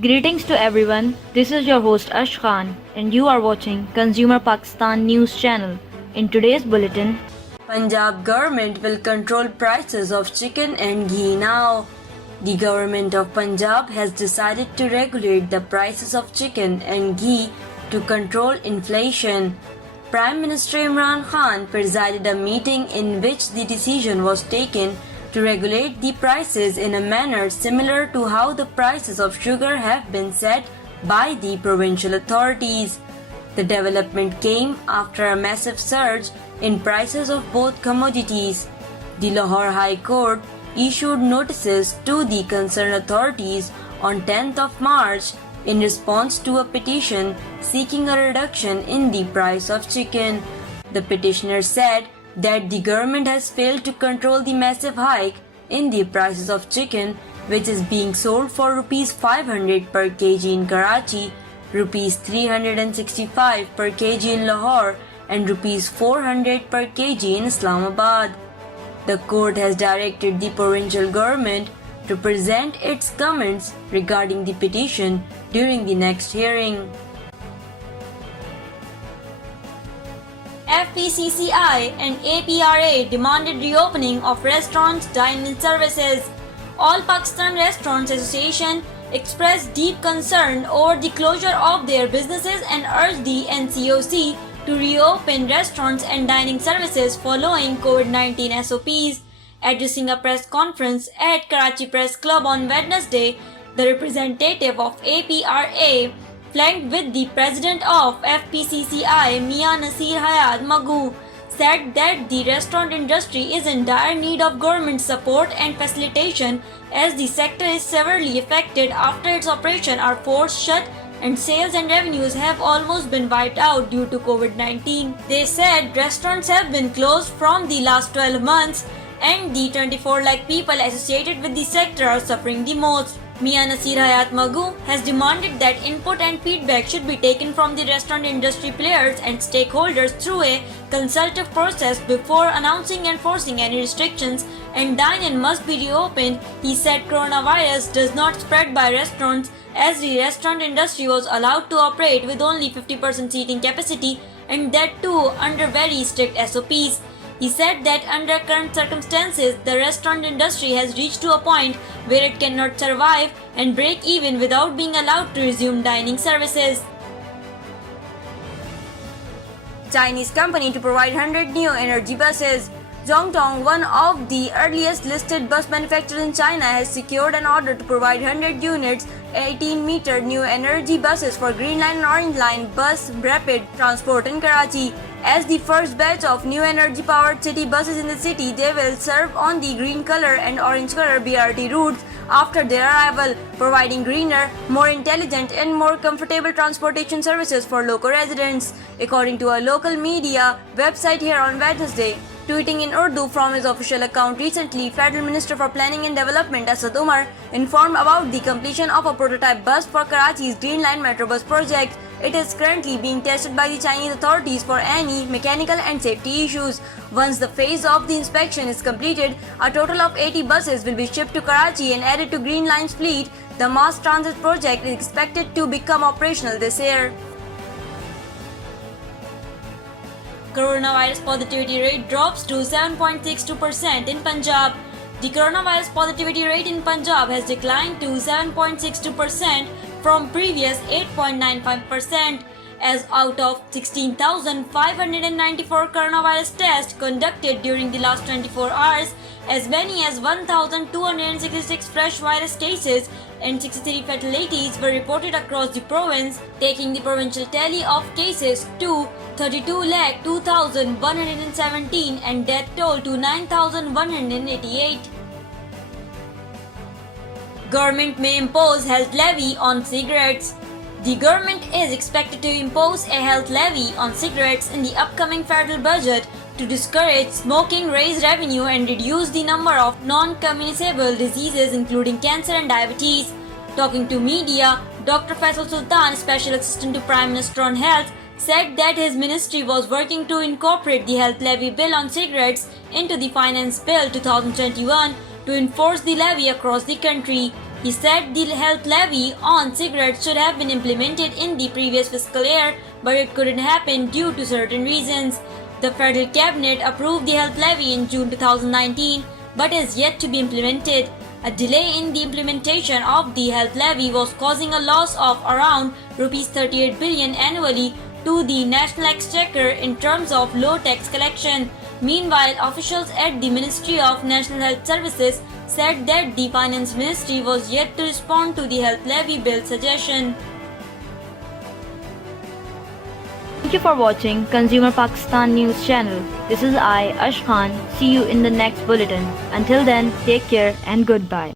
Greetings to everyone. This is your host Ash Khan, and you are watching Consumer Pakistan News Channel. In today's bulletin, Punjab government will control prices of chicken and ghee now. The government of Punjab has decided to regulate the prices of chicken and ghee to control inflation. Prime Minister Imran Khan presided a meeting in which the decision was taken to regulate the prices in a manner similar to how the prices of sugar have been set by the provincial authorities. The development came after a massive surge in prices of both commodities. The Lahore High Court issued notices to the concerned authorities on 10th of March in response to a petition seeking a reduction in the price of chicken. The petitioner said that the government has failed to control the massive hike in the prices of chicken, which is being sold for Rs 500 per kg in Karachi, Rs 365 per kg in Lahore, and Rs 400 per kg in Islamabad. The court has directed the provincial government to present its comments regarding the petition during the next hearing. FPCCI and APRA demanded reopening of restaurants' dine-in services. All Pakistan Restaurants Association expressed deep concern over the closure of their businesses and urged the NCOC to reopen restaurants and dining services following COVID-19 SOPs. Addressing a press conference at Karachi Press Club on Wednesday, the representative of APRA, flanked with the president of FPCCI, Mia Nasir Hayat Magoo, said that the restaurant industry is in dire need of government support and facilitation as the sector is severely affected after its operations are forced shut and sales and revenues have almost been wiped out due to COVID-19. They said restaurants have been closed from the last 12 months and the 24 lakh people associated with the sector are suffering the most. Mia Nasir Hayat Magoo has demanded that input and feedback should be taken from the restaurant industry players and stakeholders through a consultative process before announcing and forcing any restrictions, and dine-in must be reopened. He said coronavirus does not spread by restaurants as the restaurant industry was allowed to operate with only 50% seating capacity and that too under very strict SOPs. He said that under current circumstances, the restaurant industry has reached to a point where it cannot survive and break even without being allowed to resume dining services. Chinese company to provide 100 new energy buses. Zhongtong, one of the earliest listed bus manufacturers in China, has secured an order to provide 100 units 18-meter new energy buses for Green Line and Orange Line bus rapid transport in Karachi. As the first batch of new energy-powered city buses in the city, they will serve on the green color and orange color BRT routes after their arrival, providing greener, more intelligent and more comfortable transportation services for local residents, according to a local media website here on Wednesday. Tweeting in Urdu from his official account recently, Federal Minister for Planning and Development Asad Umar informed about the completion of a prototype bus for Karachi's Green Line Metro Bus project. It is currently being tested by the Chinese authorities for any mechanical and safety issues. Once the phase of the inspection is completed, a total of 80 buses will be shipped to Karachi and added to Green Line's fleet. The mass transit project is expected to become operational this year. Coronavirus positivity rate drops to 7.62% in Punjab. The coronavirus positivity rate in Punjab has declined to 7.62% from previous 8.95%, as out of 16,594 coronavirus tests conducted during the last 24 hours, as many as 1,266 fresh virus cases and 63 fatalities were reported across the province, taking the provincial tally of cases to 32,02,117 and death toll to 9,188. Government may impose health levy on cigarettes. The government is expected to impose a health levy on cigarettes in the upcoming federal budget to discourage smoking, raise revenue, and reduce the number of non-communicable diseases including cancer and diabetes. Talking to media, Dr. Faisal Sultan, Special Assistant to Prime Minister on Health, said that his ministry was working to incorporate the health levy bill on cigarettes into the Finance Bill 2021 to enforce the levy across the country. He said the health levy on cigarettes should have been implemented in the previous fiscal year, but it couldn't happen due to certain reasons. The federal cabinet approved the health levy in June 2019, but is yet to be implemented. A delay in the implementation of the health levy was causing a loss of around Rs 38 billion annually to the National Exchequer in terms of low tax collection. Meanwhile, officials at the Ministry of National Health Services said that the Finance Ministry was yet to respond to the health levy bill suggestion. Thank you for watching Consumer Pakistan News Channel. This is I, Ash Khan. See you in the next bulletin. Until then, take care and goodbye.